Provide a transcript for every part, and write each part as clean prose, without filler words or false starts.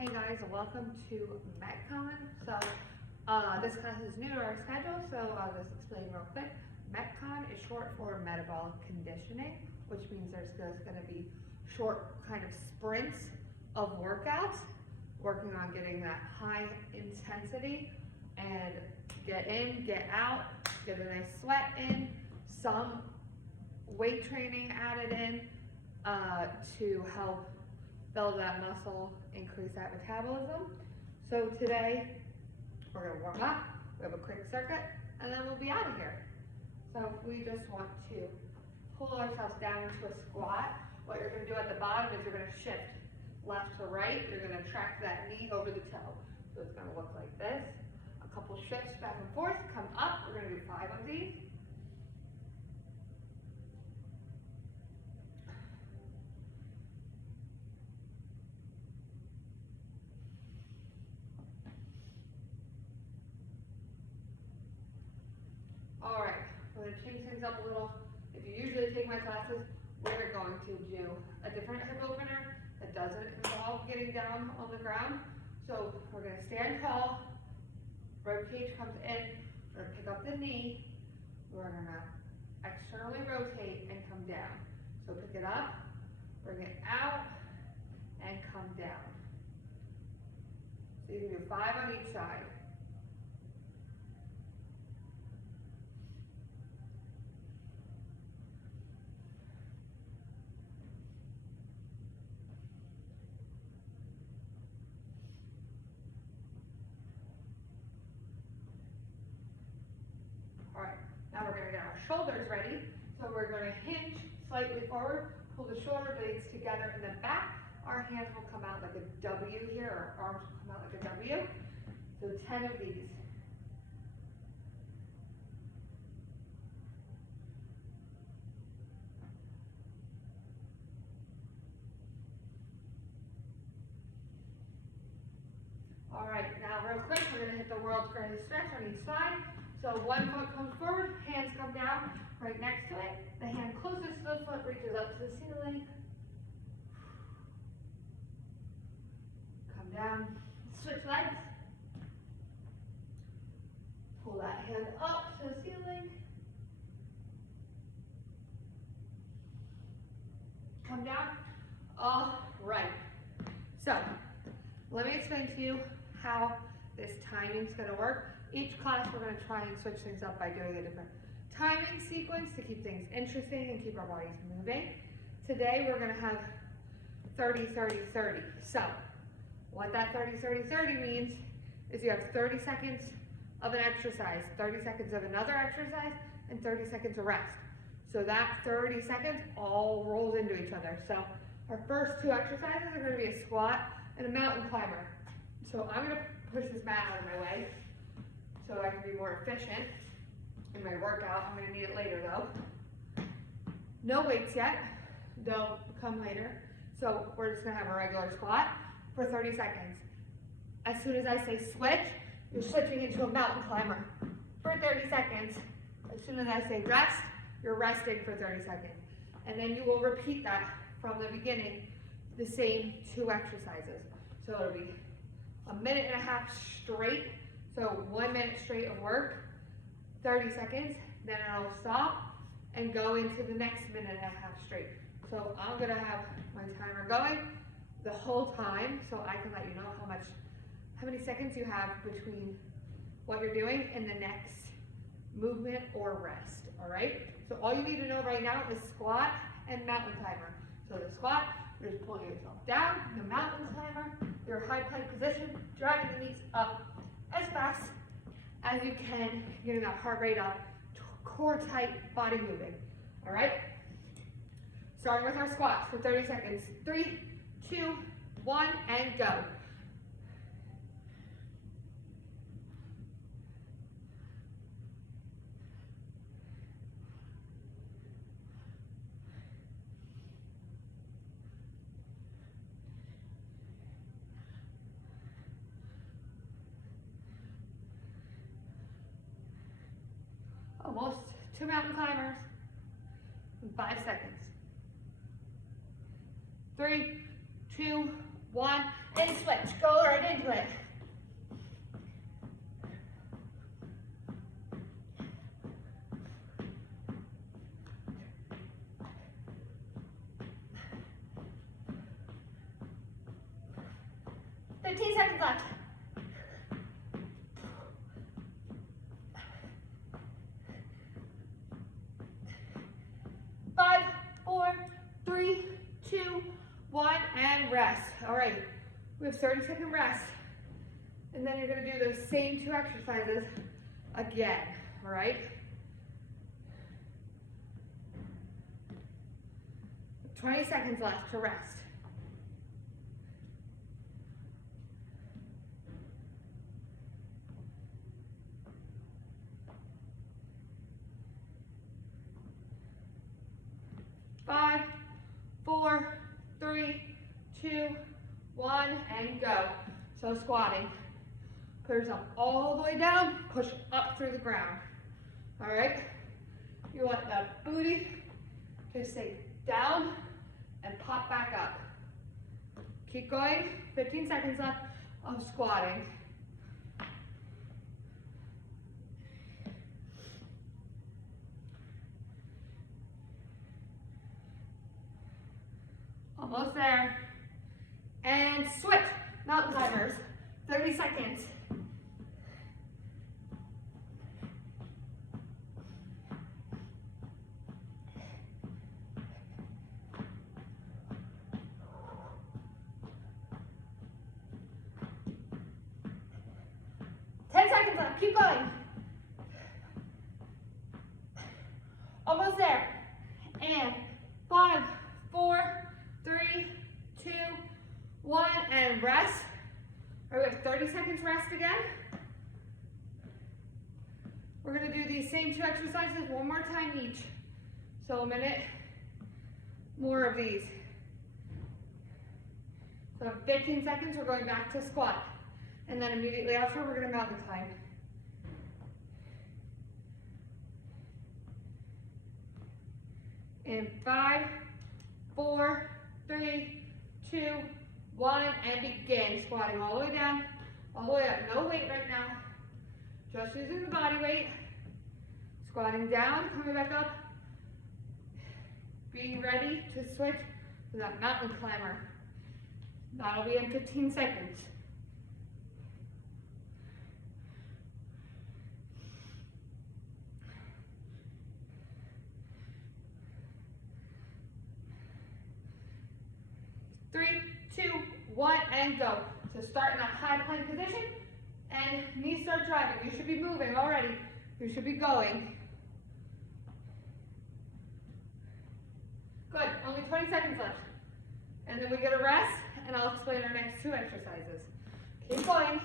Hey guys, welcome to Metcon. So this class is new to our schedule, so I'll just explain real quick. Metcon is short for metabolic conditioning, which means there's just going to be short kind of sprints of workouts, working on getting that high intensity and get in, get out, get a nice sweat in, some weight training added in to help build that muscle, increase that metabolism. So today we're going to warm up, we have a quick circuit, and then we'll be out of here. So if we just want to pull ourselves down into a squat, what you're going to do at the bottom is you're going to shift left to right. You're going to track that knee over the toe. So it's going to look like this. A couple shifts back and forth, come up. We're going to do 5 of these. All right, we're going to change things up a little. If you usually take my classes, we're going to do a different hip opener that doesn't involve getting down on the ground. So we're going to stand tall, rib cage comes in, we're going to pick up the knee, we're going to externally rotate and come down. So pick it up, bring it out, and come down. So you can do 5 on each side. All right, now we're going to get our shoulders ready. So we're going to hinge slightly forward, pull the shoulder blades together in the back. Our hands will come out like a W here, our arms will come out like a W. So 10 of these. All right, now real quick, we're going to hit the world's greatest stretch on each side. So one foot comes forward, hands come down right next to it. The hand closest to the foot reaches up to the ceiling. Come down, switch legs. Pull that hand up to the ceiling. Come down. All right. So let me explain to you how this timing is going to work. Each class we're going to try and switch things up by doing a different timing sequence to keep things interesting and keep our bodies moving. Today we're going to have 30, 30, 30. So what that 30, 30, 30 means is you have 30 seconds of an exercise, 30 seconds of another exercise, and 30 seconds of rest. So that 30 seconds all rolls into each other. So our first 2 exercises are going to be a squat and a mountain climber. So I'm going to push this mat out of my way so I can be more efficient in my workout. I'm going to need it later though. No weights yet, they'll come later. So we're just going to have a regular squat for 30 seconds. As soon as I say switch, you're switching into a mountain climber for 30 seconds. As soon as I say rest, you're resting for 30 seconds. And then you will repeat that from the beginning, the same 2 exercises. So it'll be a minute and a half straight. So 1 minute straight of work, 30 seconds, then I'll stop and go into the next minute and a half straight. So I'm gonna have my timer going the whole time so I can let you know how many seconds you have between what you're doing and the next movement or rest, all right? So all you need to know right now is squat and mountain climber. So the squat, you're just pulling yourself down. The mountain climber, your high plank position, driving the knees up as fast as you can, getting that heart rate up, core tight, body moving, all right? Starting with our squats for 30 seconds. 3, 2, 1, and go. Almost 2 mountain climbers in 5 seconds. 3, 2, 1, and switch. Go right into it. Seconds left. 5, 4, 3, 2, 1, and rest. All right, we have 30-second rest. And then you're gonna do those same 2 exercises again, all right? Twenty seconds left to rest. Five, 4, 3, 2, 1, and go. So squatting. Put yourself all the way down, push up through the ground. All right? You want that booty to stay down and pop back up. Keep going. 15 seconds left of squatting. Almost there. And switch. Mountain climbers. 30 seconds. Keep going. Almost there. And 5, 4, 3, 2, 1, and rest. All right, we have 30 seconds rest again. We're gonna do these same 2 exercises one more time each. So a minute more of these. So 15 seconds, we're going back to squat. And then immediately after, we're gonna mountain climb. In 5, 4, 3, 2, 1, and begin. Squatting all the way down, all the way up. No weight right now. Just using the body weight. Squatting down, coming back up. Be ready to switch to that mountain climber. That'll be in 15 seconds. Three, 2, 1, and go. So start in that high plank position, and knees start driving. You should be moving already. You should be going. Good, only 20 seconds left. And then we get a rest, and I'll explain our next 2 exercises. Keep going.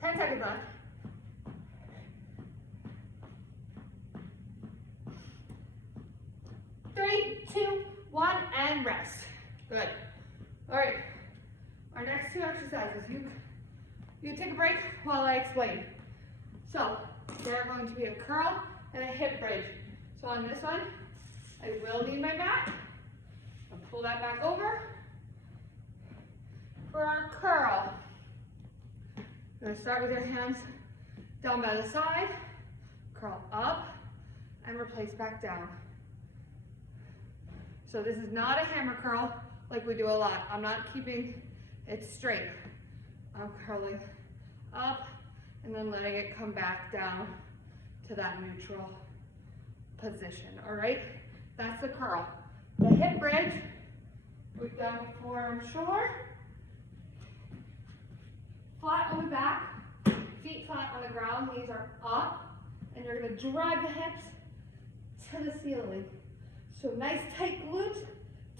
10 seconds left. 3, 2, 1, and rest. Good. All right, our next 2 exercises. You take a break while I explain. So, there are going to be a curl and a hip bridge. So on this one, I will need my mat. I'll pull that back over. For our curl, you're going to start with your hands down by the side, curl up, and replace back down. So this is not a hammer curl like we do a lot. I'm not keeping it straight. I'm curling up and then letting it come back down to that neutral position, all right? That's the curl. The hip bridge, we've done before, I'm sure. Flat on the back, feet flat on the ground, knees are up, and you're gonna drive the hips to the ceiling. So nice tight glutes,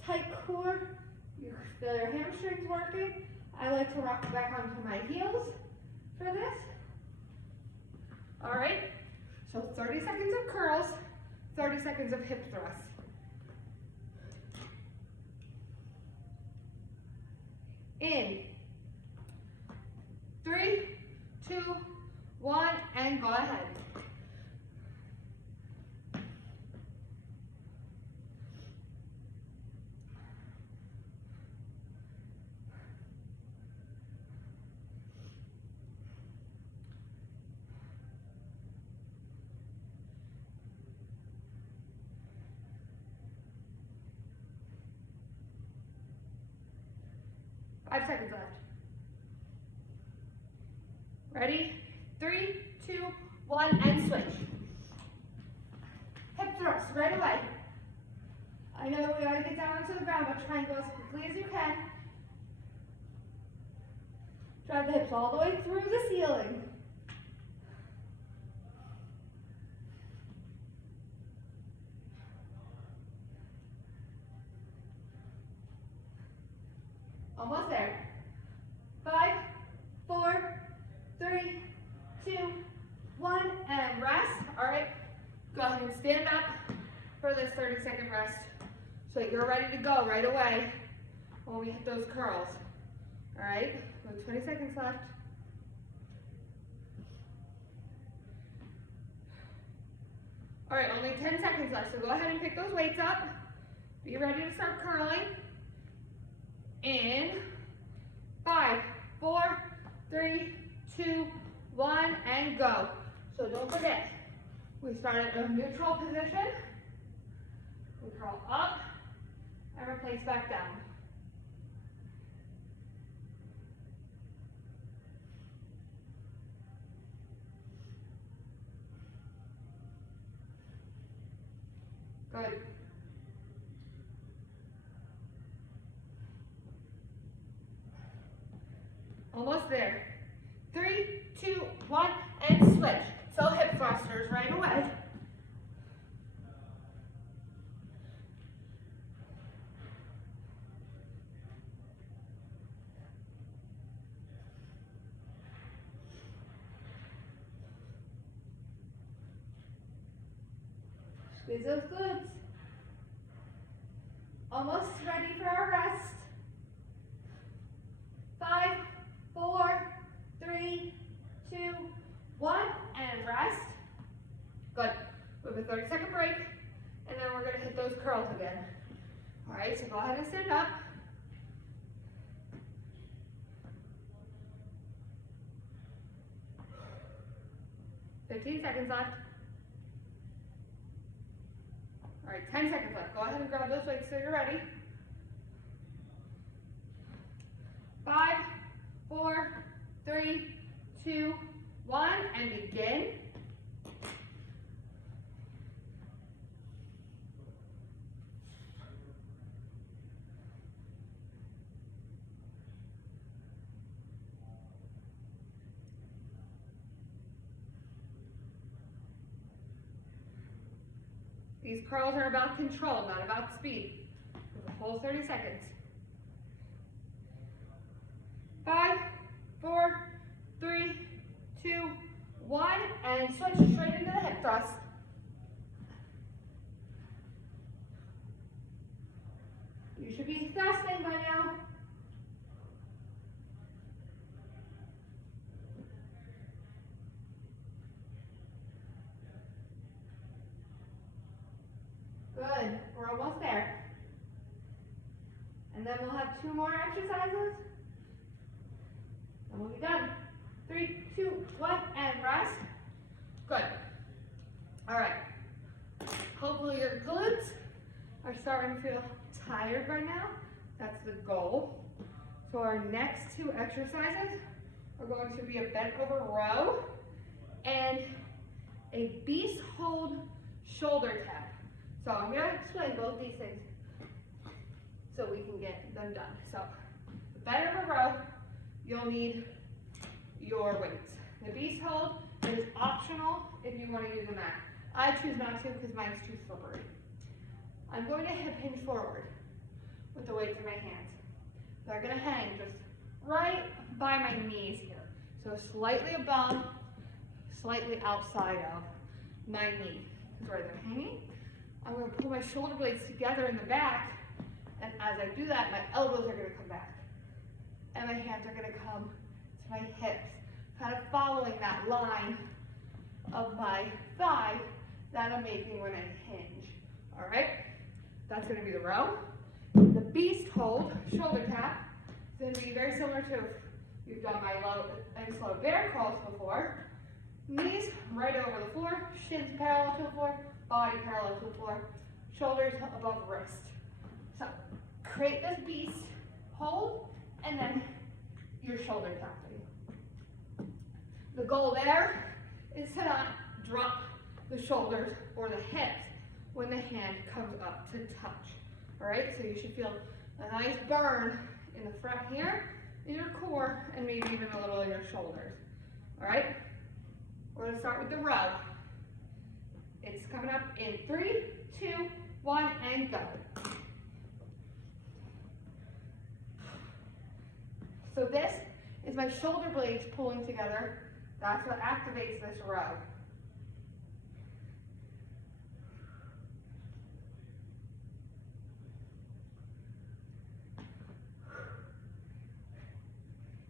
tight core. You feel your hamstrings working. I like to rock back onto my heels for this. All right, so 30 seconds of curls, 30 seconds of hip thrusts. In 3, 2, 1, and go ahead. 5 seconds left. Ready? 3, 2, 1, and switch. Hip thrust right away. I know we gotta get down onto the ground, but try and go as quickly as you can. Drive the hips all the way through the ceiling. Almost there. 5, 4, 3, 2, 1, and rest. All right, go ahead and stand up for this 30-second rest so that you're ready to go right away when we hit those curls. All right, we have 20 seconds left. All right, only 10 seconds left, so go ahead and pick those weights up. Be ready to start curling. In 5, 4, 3, 2, 1, and go. So don't forget, we start at a neutral position. We curl up and replace back down. Good. Almost there. 3, 2, 1, and switch. So hip thrusters right away. Squeeze those glutes. Almost ready for our rest. 5, 4, 3, 2, 1, and rest. Good. We have a 30-second break, and then we're going to hit those curls again. All right, so go ahead and stand up. $15 seconds left. All right, 10 seconds left. Go ahead and grab those weights so you're ready. 5, 4, 3, 2, 1, and begin. These curls are about control, not about speed. For the whole 30 seconds. 5, 4, 3, 2, 1, and switch straight into the hip thrust. You should be thrusting by now. Good, we're almost there. And then we'll have 2 more exercises. And we'll be done. 3, 2, 1, and rest. Good. All right. Hopefully your glutes are starting to feel tired by now. That's the goal. So our next 2 exercises are going to be a bent over row and a beast hold shoulder tap. So I'm going to explain both these things so we can get them done. So the bent over row, you'll need your weights. The beast hold is optional if you want to use a mat. I choose not to because mine's too slippery. I'm going to hip hinge forward with the weights in my hands. They're going to hang just right by my knees here. So slightly above, slightly outside of my knee is where they're hanging. I'm going to pull my shoulder blades together in the back, and as I do that, my elbows are going to come back. And my hands are going to come to my hips, kind of following that line of my thigh that I'm making when I hinge. All right? That's going to be the row. The beast hold, shoulder tap, is going to be very similar to if you've done my low and slow bear crawls before. Knees right over the floor, shins parallel to the floor, body parallel to the floor, shoulders above wrist. So create this beast hold and then your shoulder tapping. The goal there is to not drop the shoulders or the hips when the hand comes up to touch. All right, so you should feel a nice burn in the front here, in your core, and maybe even a little in your shoulders. All right, we're gonna start with the row. It's coming up in 3, 2, 1, and go. So this is my shoulder blades pulling together. That's what activates this row.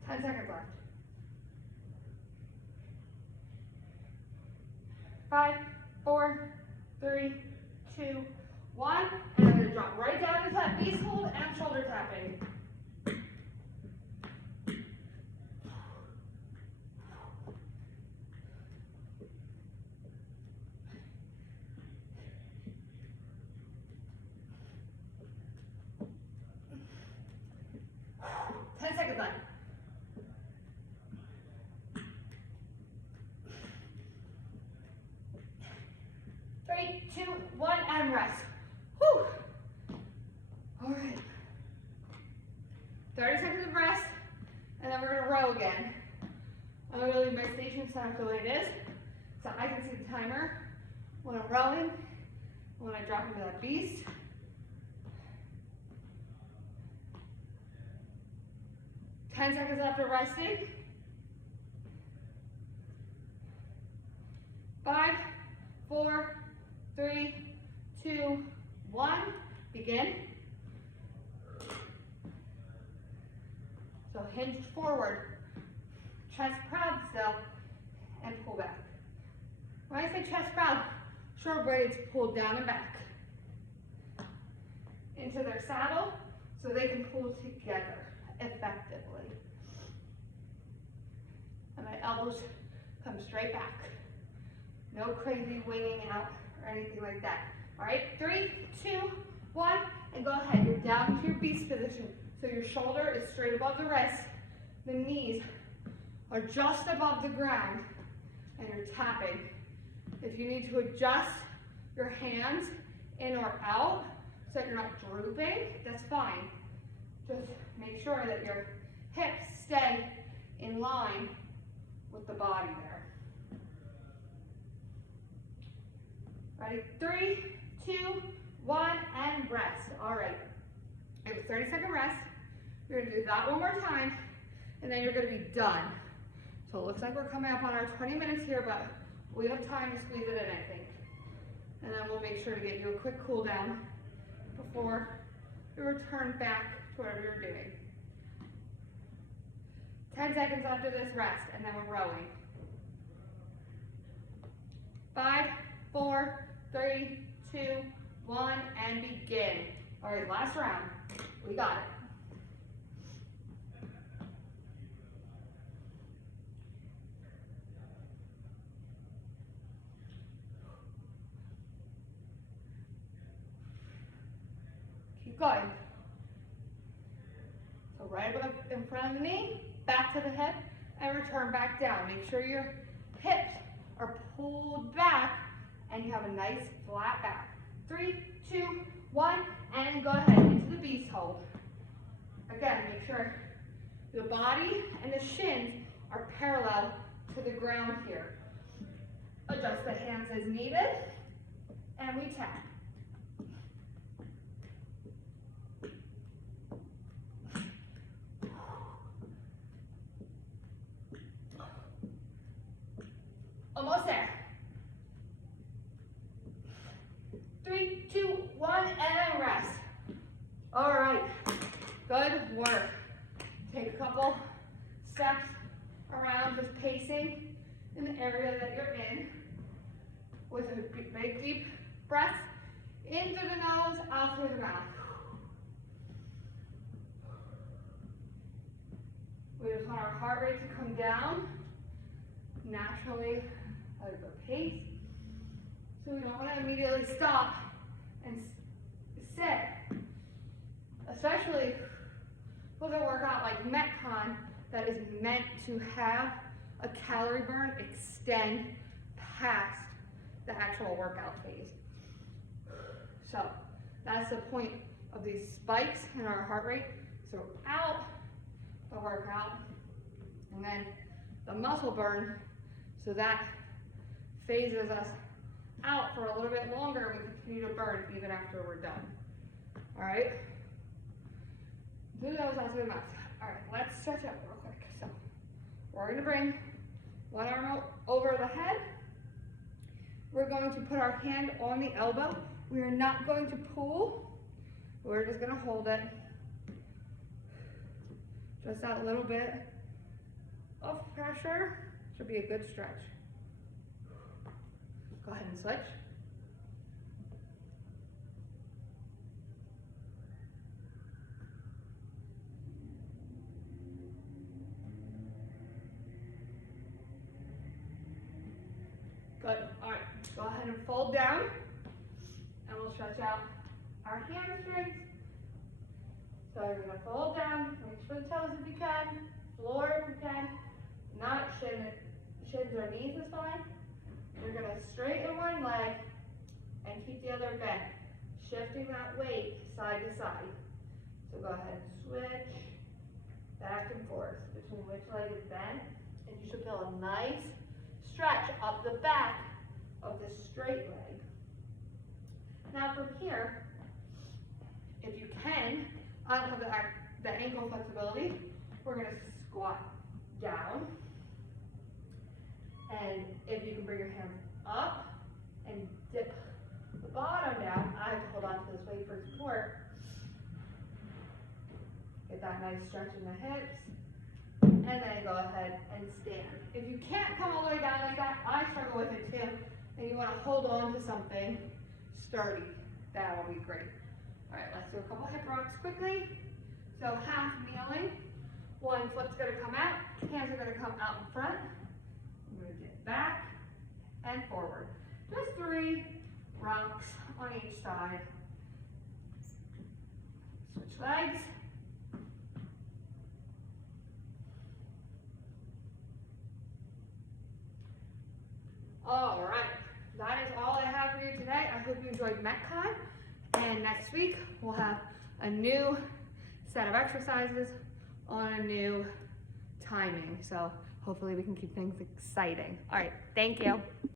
Ten seconds left. 5, 4, 3, 2, 1. And I'm going to drop right down into that beast hold and shoulder tapping. Left. 3, 2, 1, and rest. Whew. All right. 30 seconds of rest, and then we're gonna row again. I'm gonna leave my station set up the way it is, so I can see the timer when I'm rowing, when I drop into that beast. 10 seconds after resting. 5, 4, 3, 2, 1. Begin. So hinge forward, chest proud still, and pull back. When I say chest proud, shoulder blades pull down and back into their saddle so they can pull together effectively. And my elbows come straight back. No crazy winging out or anything like that. All right, 3, 2, 1, and go ahead. You're down into your beast position. So your shoulder is straight above the wrist. The knees are just above the ground, and you're tapping. If you need to adjust your hands in or out so that you're not drooping, that's fine. Just make sure that your hips stay in line with the body there. Ready? 3, 2, 1, and rest. All right. It was 30-second rest. You're gonna do that one more time, and then you're gonna be done. So it looks like we're coming up on our 20 minutes here, but we have time to squeeze it in, I think. And then we'll make sure to get you a quick cool down before you return back to whatever you're doing. 10 seconds after this rest, and then we're rowing. 5, 4, 3, 2, 1, and begin. All right, last round. We got it. Keep going. So right above in front of the knee, back to the hip, and return back down. Make sure your hips are pulled back and you have a nice flat back. 3, 2, 1, and go ahead into the beast hold. Again, make sure the body and the shins are parallel to the ground here. Adjust the hands as needed, and we tap. Almost there. 3, 2, 1, and rest. All right, good work. Take a couple steps around, just pacing in the area that you're in with a big deep breath in through the nose, out through the mouth. We just want our heart rate to come down naturally at a pace. So we don't want to immediately stop and sit, especially with a workout like Metcon that is meant to have a calorie burn extend past the actual workout phase. So that's the point of these spikes in our heart rate. So out the workout, and then the muscle burn, so that phases us out for a little bit longer, and we continue to burn even after we're done. All right? Do those as we must. All right, let's stretch out real quick. So we're gonna bring one arm over the head. We're going to put our hand on the elbow. We are not going to pull. We're just gonna hold it. Just that little bit of pressure should be a good stretch. Go ahead and switch. Good. All right. Go ahead and fold down, and we'll stretch out our hamstrings. So you're gonna fold down, reach for the toes if you can, floor if you can, not shins or knees is fine. You're gonna straighten one leg and keep the other bent, shifting that weight side to side. So go ahead and switch back and forth between which leg is bent, and you should feel a nice stretch up the back of the straight leg. Now from here, if you can, I don't have the ankle flexibility, we're gonna squat down. And if you can bring your hands up and dip the bottom down, I have to hold on to this weight for support. Get that nice stretch in the hips. And then go ahead and stand. If you can't come all the way down like that, I struggle with it too, and you wanna hold on to something sturdy, that'll be great. All right, let's do a couple hip rocks quickly. So half kneeling, one foot's gonna come out, hands are gonna come out in front. I'm gonna get back and forward. Just 3 rocks on each side. Switch legs. All right, that is all I have for you today. I hope you enjoyed Metcon, and next week we'll have a new set of exercises on a new timing. So hopefully we can keep things exciting. All right, thank you.